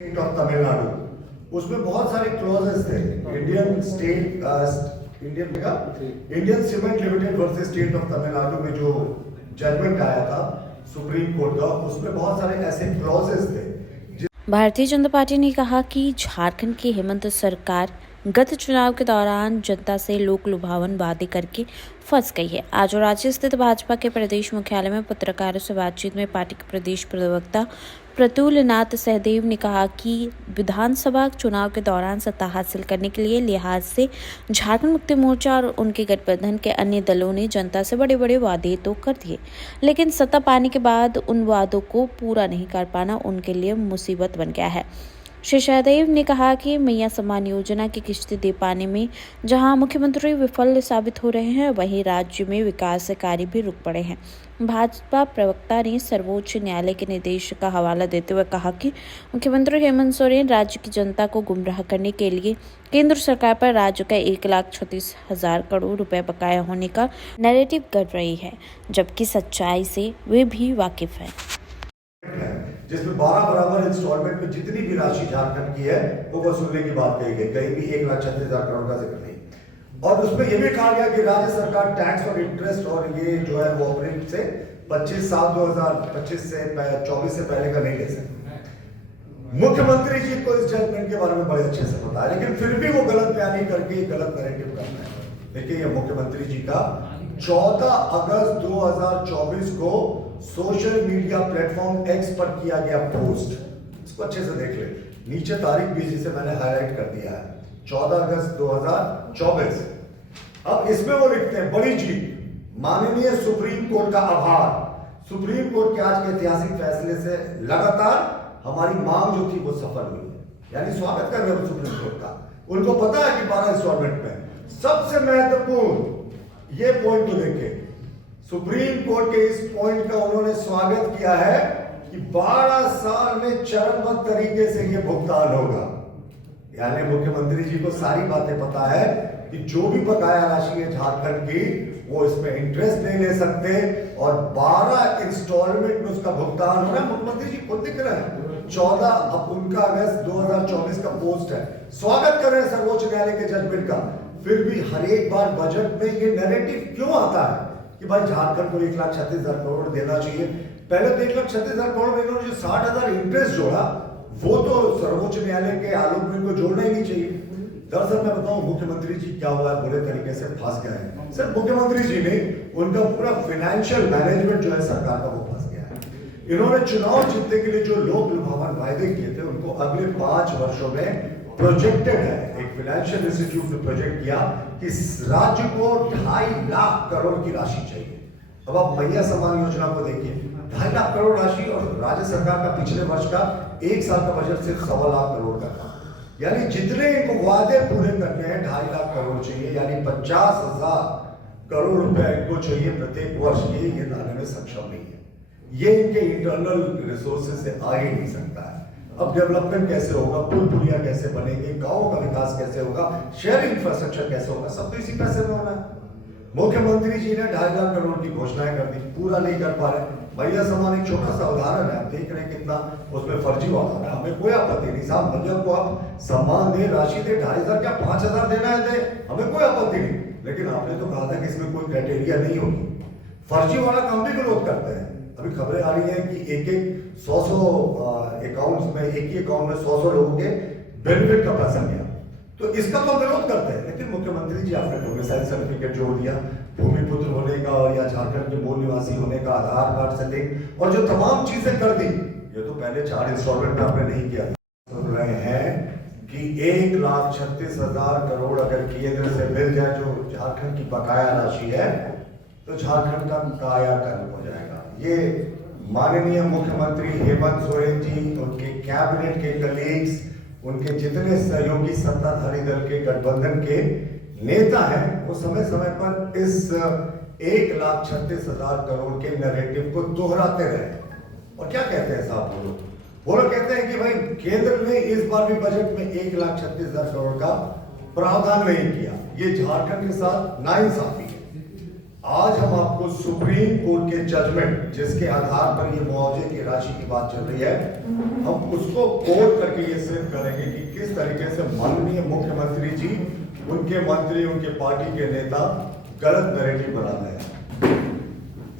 State of Tamil Nadu, उसमें बहुत सारे क्लॉजेस थे। Indian cement limited versus state of Tamil Nadu में जो जजमेंट आया था सुप्रीम कोर्ट का, उसमें बहुत सारे ऐसे क्लॉजेस थे। भारतीय जनता पार्टी ने कहा कि झारखंड की हेमंत सरकार गत चुनाव के दौरान जनता से लोक लुभावन वादे करके फंस गई है। आज रांची स्थित भाजपा के प्रदेश मुख्यालय में पत्रकारों से बातचीत में पार्टी के प्रदेश प्रवक्ता प्रतुल नाथ सहदेव ने कहा कि विधानसभा चुनाव के दौरान सत्ता हासिल करने के लिए लिहाज से झारखंड मुक्ति मोर्चा और उनके गठबंधन के अन्य दलों ने जनता से बड़े बड़े वादे तो कर दिए, लेकिन सत्ता पाने के बाद उन वादों को पूरा नहीं कर पाना उनके लिए मुसीबत बन गया है। श्री सहदेव ने कहा कि मैया सम्मान योजना की किश्तें दे पाने में जहां मुख्यमंत्री विफल साबित हो रहे हैं, वहीं राज्य में विकास कार्य भी रुक पड़े हैं। भाजपा प्रवक्ता ने सर्वोच्च न्यायालय के निर्देश का हवाला देते हुए कहा कि मुख्यमंत्री हेमंत सोरेन राज्य की जनता को गुमराह करने के लिए केंद्र सरकार पर राज्य का 1,36,000 करोड़ रुपए बकाया होने का नैरेटिव कर रही है, जबकि सच्चाई से वे भी वाकिफ हैं। जिसमें 12 बराबर इंस्टॉलमेंट में जितनी भी राशि झारखंड की है वो वसूलने की बात कही गई। कहीं भी 1,36,000 करोड़ का जिक्र नहीं। और उसमें यह भी कहा गया कि राज्य सरकार टैक्स और इंटरेस्ट और ये जो है वो अप्रैल से 25/7/2025 से 24 से पहले का नहीं ले सकते। मुख्यमंत्री जी को इस जजमेंट के बारे में बड़े अच्छे से पता है, लेकिन फिर भी वो गलत बयानी करके गलत नैरेटिव कर रहे हैं। देखिए, ये मुख्यमंत्री जी का 14 अगस्त 2024 को सोशल मीडिया प्लेटफॉर्म एक्स पर किया गया पोस्ट, इसको अच्छे से देख ले। नीचे तारीख भी जिसे मैंने हाईलाइट कर दिया है, 14 अगस्त 2024। अब इसमें वो लिखते हैं, बड़ी जीत, माननीय सुप्रीम कोर्ट का आभार। सुप्रीम कोर्ट के आज के ऐतिहासिक फैसले से लगातार हमारी मांग जो थी वो सफल हुई है, यानी स्वागत कर रहे हो सुप्रीम कोर्ट का। उनको पता है कि 12 इंस्टॉलमेंट में सबसे महत्वपूर्ण ये पॉइंट तो देखे, सुप्रीम कोर्ट के इस पॉइंट का उन्होंने स्वागत किया है कि 12 साल में चरणबद्ध तरीके से ये भुगतान होगा। यानी मुख्यमंत्री जी को सारी बातें पता है कि जो भी बकाया राशि है झारखंड की, वो इसमें इंटरेस्ट नहीं ले सकते और 12 इंस्टॉलमेंट में उसका भुगतान हो रहा है। मुख्यमंत्री जी खुद दिख रहे हैं, 14 अब उनका अगस्त 2024 का पोस्ट है। स्वागत कर रहे हैं सर्वोच्च न्यायालय के जजमेंट का। फिर भी हर एक बार बजट में ये नैरेटिव क्यों आता है कि भाई झारखंड को 1,36,000 करोड़ देना चाहिए। पहले तो 1,36,000 करोड़ में इन्होंने जो 60,000 इंटरेस्ट जोड़ा, वो तो सर्वोच्च न्यायालय के आलोक में इनको जोड़ना ही नहीं चाहिए। दरअसल मैं बताऊं, मुख्यमंत्री जी क्या हुआ है, बुरे तरीके से फंस गए हैं। सिर्फ मुख्यमंत्री जी नहीं, उनका पूरा फाइनेंशियल मैनेजमेंट जो है सरकार का, वो फंस गया है। इन्होंने चुनाव जीतने के लिए जो लोक लुभावन वायदे किए थे, उनको अगले 5 वर्षों में प्रोजेक्टेड है। एक फाइनेंशियल इंस्टीट्यूट ने प्रोजेक्ट किया कि राज्य को 2.5 लाख करोड़ की राशि चाहिए। अब आप मैया सम्मान योजना को देखिए, 2.5 लाख करोड़ राशि, और राज्य सरकार का पिछले वर्ष का 1 साल का बजट सिर्फ 1.25 लाख करोड़ का था। यानी जितने इनको वादे पूरे करने हैं 2.5 लाख करोड़ चाहिए, यानी 50,000 करोड़ रुपए इनको चाहिए प्रत्येक वर्ष के। ये लाने में सक्षम नहीं है, ये इनके इंटरनल रिसोर्सेज से आ ही नहीं सकता है। अब डेवलपमेंट कैसे होगा, पुल पुलिया कैसे बनेंगे, गांवों का विकास कैसे होगा, शहरी इंफ्रास्ट्रक्चर कैसे होगा, सब तो इसी पैसे में होना है। मुख्यमंत्री जी ने 2.5 लाख करोड़ की घोषणाएं कर दी, पूरा नहीं कर पा रहे। मैया सम्मान एक छोटा सा उदाहरण है, आप देख रहे हैं कितना उसमें फर्जीवाड़ा है। हमें कोई आपत्ति नहीं, साहब मैया को आप सम्मान दे, राशि दे, 2,500 क्या 5,000 देना है दे, हमें कोई आपत्ति नहीं। लेकिन आपने तो कहा था कि इसमें कोई क्राइटेरिया नहीं होगी। फर्जीवाड़ा काम भी विरोध करते हैं। अभी खबरें आ रही हैं कि एक 100 अकाउंट्स में, एक ही अकाउंट में 100 लोगों के बेनिफिट का पैसा गया, तो इसका तो विरोध करते हैं। लेकिन मुख्यमंत्री जी आपने डोमिसाइल सर्टिफिकेट जोड़ दिया, भूमिपुत्र होने का या झारखंड के मूल निवासी होने का आधार कार्ड से लिंक, और जो तमाम चीजें कर दी, ये तो पहले 4 इंस्टॉलमेंट में आपने नहीं किया। सुन रहे हैं कि 1,36,000 करोड़ अगर केंद्र से मिल जाए, जो झारखंड की बकाया राशि है, तो झारखंड का कायाकल्प हो जाएगा। ये माननीय मुख्यमंत्री हेमंत सोरेन जी, उनके कैबिनेट के कलीग्स, उनके जितने सहयोगी सत्ताधारी दल के गठबंधन के नेता हैं, वो समय समय पर इस 1,36,000 करोड़ के नैरेटिव को दोहराते रहे। और क्या कहते हैं साहब वो लोग कहते हैं कि भाई केंद्र ने इस बार भी बजट में 1,36,000 करोड़ का प्रावधान नहीं किया, ये झारखंड के साथ नाइंसाफी है। आज हम आपको सुप्रीम कोर्ट के जजमेंट जिसके आधार पर ये मुआवजे की राशि की बात चल रही है, हम उसको कोट करके ये सिद्ध करेंगे कि किस तरीके से माननीय मुख्यमंत्री जी, उनके मंत्री, उनके पार्टी के नेता गलत नैरेटिव बनाते हैं।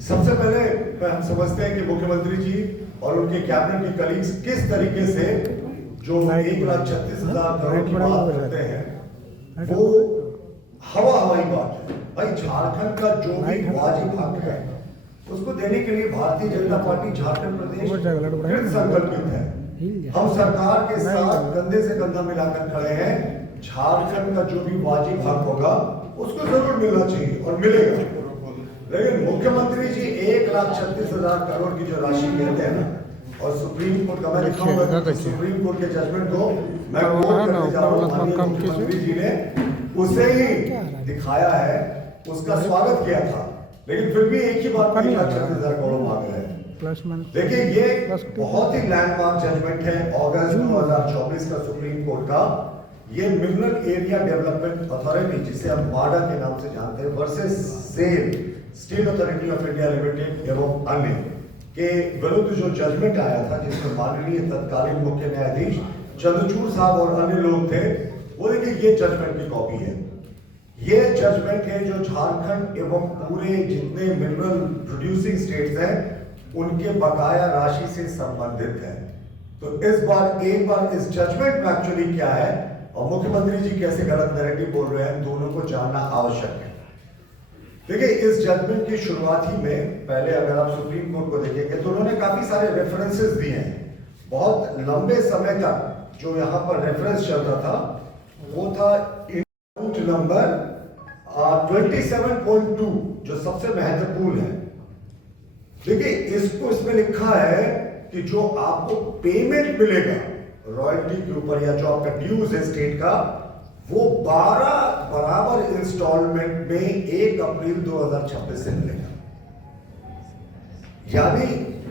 सबसे पहले हम समझते हैं कि मुख्यमंत्री जी और उनके कैबिनेट के कलीग्स किस तरीके से जो 1,36,000 करोड़ की बात करते हैं, वो हवाई बात है। भाई झारखंड का जो भी वाजिब हक है उसको देने के लिए भारतीय जनता पार्टी झारखंड प्रदेश कृत संकल्पित है। हम सरकार के साथ कंधे से कंधा मिलाकर खड़े हैं। झारखंड का जो भी वाजिब हक होगा उसको जरूर मिलना चाहिए और मिलेगा। लेकिन मुख्यमंत्री जी 1,36,000 करोड़ की जो राशि कहते हैं ना, और सुप्रीम कोर्ट का मैं दिखाऊंगा सुप्रीम कोर्ट के जजमेंट को मैं कोट करने जा रहा हूं। माननीय मुख्यमंत्री जी ने उसे ही दिखाया है, उसका स्वागत किया था, लेकिन फिर भी एक ही बात पर 1,36,000 करोड़ मांग रहे हैं। देखिए ये बहुत ही लैंडमार्क जजमेंट है अगस्त 2024 का सुप्रीम कोर्ट का। ये मिनरल एरिया डेवलपमेंट अथॉरिटी, जिसे हम माडा के नाम से जानते हैं, versus SAIL State Authority of India Limited एवं अन्य के विरुद्ध जो जजमेंट आया था, जिसमें माननीय तत्कालीन मुख्य न्यायाधीश चंद्रचूड़ साहब और अन्य लोग थे, वो देखिए ये जजमेंट की कॉपी है। ये जजमेंट है जो झारखंड एवं पूरे जितने मिनरल प्रोड्यूसिंग स्टेट्स हैं उनके बकाया राशि से संबंधित है। तो इस बार एक बार इस जजमेंट में एक्चुअली क्या है और मुख्यमंत्री जी कैसे गलत नैरेटिव बोल रहे हैं, दोनों को जानना आवश्यक है। देखिए इस जजमेंट की शुरुआत ही में पहले अगर आप सुप्रीम कोर्ट को देखेंगे तो उन्होंने काफी सारे रेफरेंसेस दिए हैं। बहुत लंबे समय तक जो यहाँ पर रेफरेंस चल रहा था वो था इनपुट नंबर 27.2, जो सबसे महत्वपूर्ण है। देखिए इसको इसमें लिखा है कि जो आपको पेमेंट मिलेगा रॉयल्टी के ऊपर या जो आपका ड्यूज है स्टेट का, वो 12 बराबर इंस्टॉलमेंट में 1 अप्रैल 2026 से मिलेगा। यानी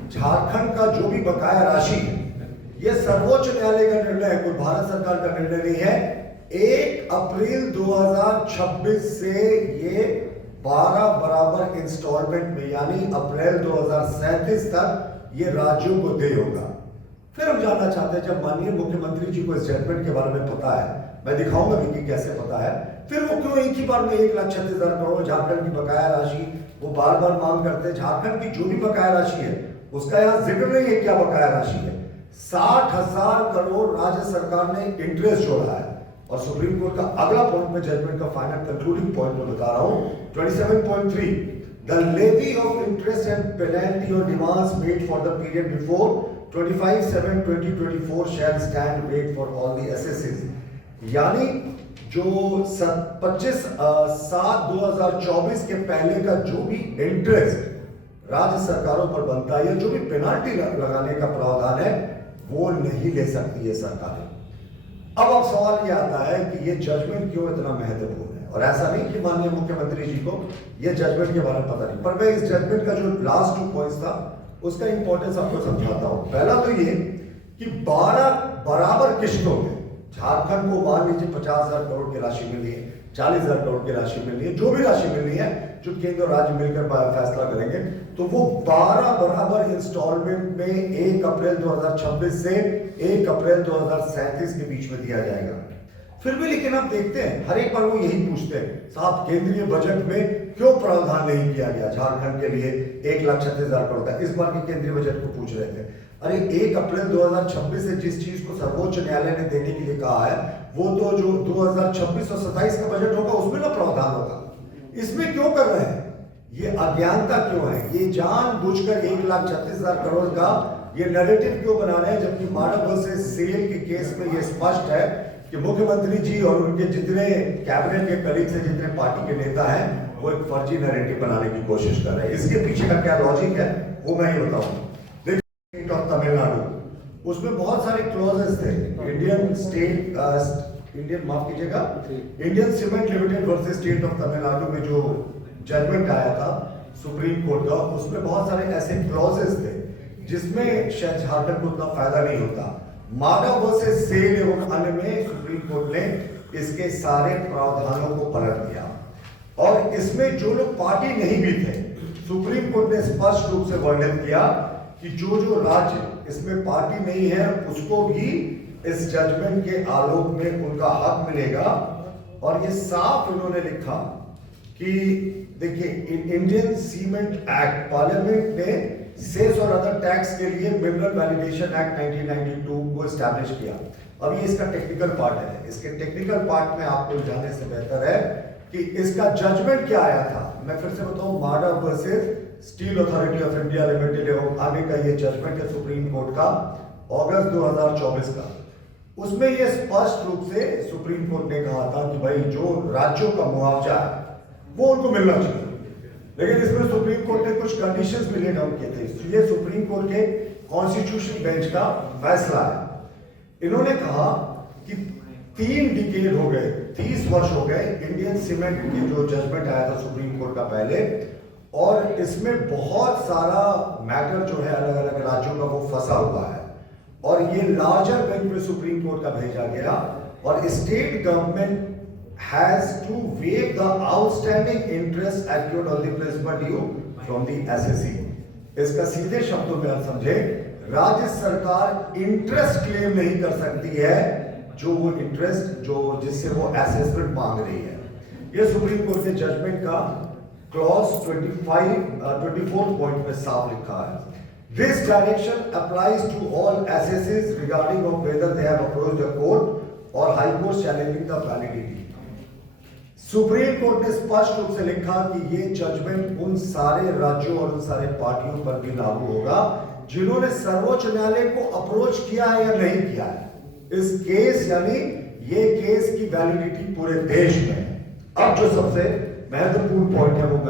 झारखंड का जो भी बकाया राशि है, यह सर्वोच्च न्यायालय का निर्णय है, कोई भारत सरकार का निर्णय नहीं है। 1 अप्रैल 2026 से ये 12 बराबर इंस्टॉलमेंट में यानी अप्रैल 2037 तक ये राज्यों को देय होगा। फिर हम जानना चाहते हैं, जब माननीय मुख्यमंत्री जी को इस जजमेंट के बारे में पता है, मैं दिखाऊंगा भी कि कैसे पता है, फिर वो क्यों एक ही बार में 1,36,000 करोड़ झारखंड की बकाया राशि वो बार बार मांग करते हैं। झारखंड की जो भी बकाया राशि है उसका यहाँ जिक्र नहीं है। क्या बकाया राशि है? 60,000 करोड़ राज्य सरकार ने इंटरेस्ट जोड़ा है। और सुप्रीम कोर्ट का अगला पॉइंट में जजमेंट का फाइनल कंक्लूडिंग पॉइंट में बता रहा हूं 27.3, the levy of interest and penalty और demands made for the period before 25/7/2024 shall stand waived for all the assessees. यानी जो 25/7/2024 के पहले का जो भी इंटरेस्ट राज्य सरकारों पर बनता है या जो भी पेनाल्टी लगाने का प्रावधान है वो नहीं ले सकती है सरकारें। अब सवाल ये आता है कि ये जजमेंट क्यों इतना महत्वपूर्ण है, और ऐसा नहीं कि माननीय मुख्यमंत्री जी को ये जजमेंट के बारे में पता नहीं, पर मैं इस जजमेंट का जो लास्ट 2 पॉइंट्स था उसका इंपॉर्टेंस आपको समझाता हूं। पहला तो ये कि 12 बराबर किश्तों में झारखंड को मान लीजिए 50,000 करोड़ की राशि मिली है, 40,000 करोड़ की राशि मिली है, जो भी राशि मिलनी है जो केंद्र और राज्य मिलकर फैसला करेंगे, तो वो 12 बराबर इंस्टॉलमेंट में 1 अप्रैल 2026 से 1 अप्रैल 2037 के बीच में दिया जाएगा। फिर भी लेकिन आप देखते हैं हर एक बार वो यही पूछते हैं, साहब केंद्रीय बजट में क्यों प्रावधान नहीं किया गया झारखंड के लिए 1,36,000 करोड़ का? इस बार के केंद्रीय बजट को पूछ रहे थे। अरे 1 अप्रैल 2026 से जिस चीज को सर्वोच्च न्यायालय ने देने के लिए कहा है वो तो जो 2026 और 27 का बजट होगा उसमें ना प्रावधान होगा। इसमें क्यों कर रहे हैं? ये अज्ञानता क्यों है? ये जानबूझकर 1,36,000 करोड़ का ये नैरेटिव क्यों बना रहे हैं, जबकि माडा वर्सेस सेल के केस में ये स्पष्ट है कि मुख्यमंत्री जी और उनके जितने कैबिनेट के कलीग से जितने पार्टी के नेता हैं वो एक फर्जी नैरेटिव बनाने की कोशिश कर रहे हैं। इसके पीछे का क्या लॉजिक है वो मैं ही बताऊंगा। देखिए तमिलनाडु, उसमें बहुत सारे क्लॉजेस थे। Indian cement limited versus state of Tamil Nadu में जो जजमेंट आया था सुप्रीम कोर्ट का, उसमें बहुत सारे ऐसे क्लॉजेस थे जिसमें शायद झारखंड को उतना फायदा नहीं होता। माडा वर्सेस सेल एवं अन्य में सुप्रीम कोर्ट ने इसके सारे प्रावधानों को पलट दिया। और इसमें जो लोग पार्टी नहीं भी थे, सुप्रीम कोर्ट ने स्पष्ट रूप से वर्णन किया कि जो जो राज्य इसमें पार्टी नहीं है उसको भी इस जजमेंट के आलोक में उनका हक मिलेगा। और ये साफ उन्होंने लिखा कि देखिए, इंडियन सीमेंट एक्ट, पार्लियामेंट ने सेस और अदर टैक्स के लिए मिनरल वैलिडेशन एक्ट 1992 को एस्टैब्लिश किया। अब ये इसका टेक्निकल पार्ट है। इसके टेक्निकल पार्ट में आपको जाने से बेहतर है कि इसका जजमेंट क्या आया था। मैं फिर से बताऊं, माडा versus steel authority of India limited आगे का ये जजमेंट है सुप्रीम कोर्ट का, अगस्त 2024 का। उसमें ये स्पष्ट रूप से सुप्रीम कोर्ट ने कहा था कि भाई जो राज्यों का मुआवजा है वो उनको मिलना चाहिए, लेकिन इसमें सुप्रीम कोर्ट ने कुछ कंडीशंस भी लेट आउट किए थे। ये सुप्रीम कोर्ट के कॉन्स्टिट्यूशन बेंच का फैसला है। इन्होंने कहा कि 3 डिकेड हो गए, 30 वर्ष हो गए इंडियन सीमेंट की जो जजमेंट आया था सुप्रीम कोर्ट का पहले, और इसमें बहुत सारा मैटर जो है अलग अलग राज्यों का वो फंसा हुआ है। और ये लार्जर बेंच में सुप्रीम कोर्ट का भेजा गया और state government has to waive the outstanding interest accrued on the principal due from the SSC। इसका सीधे शब्दों में अर्थ समझे, राज्य सरकार इंटरेस्ट क्लेम नहीं कर सकती है जो वो इंटरेस्ट जो जिससे वो असेसमेंट मांग रही है। ये सुप्रीम कोर्ट के जजमेंट का क्लॉज 24 पॉइंट में साफ लिखा है। This direction applies to all assesses regarding of whether they have approached the court or high court challenging the validity। Supreme court ने स्पष्ट रूप से लिखा कि ये जजमेंट उन सारे राज्यों और उन सारे पार्टियों पर भी लागू होगा जिन्होंने सर्वोच्च न्यायालय को अप्रोच किया है या नहीं किया है। इस केस यानी ये केस की वैलिडिटी पूरे देश में है। अब जो सबसे महत्वपूर्ण पॉइंट है वो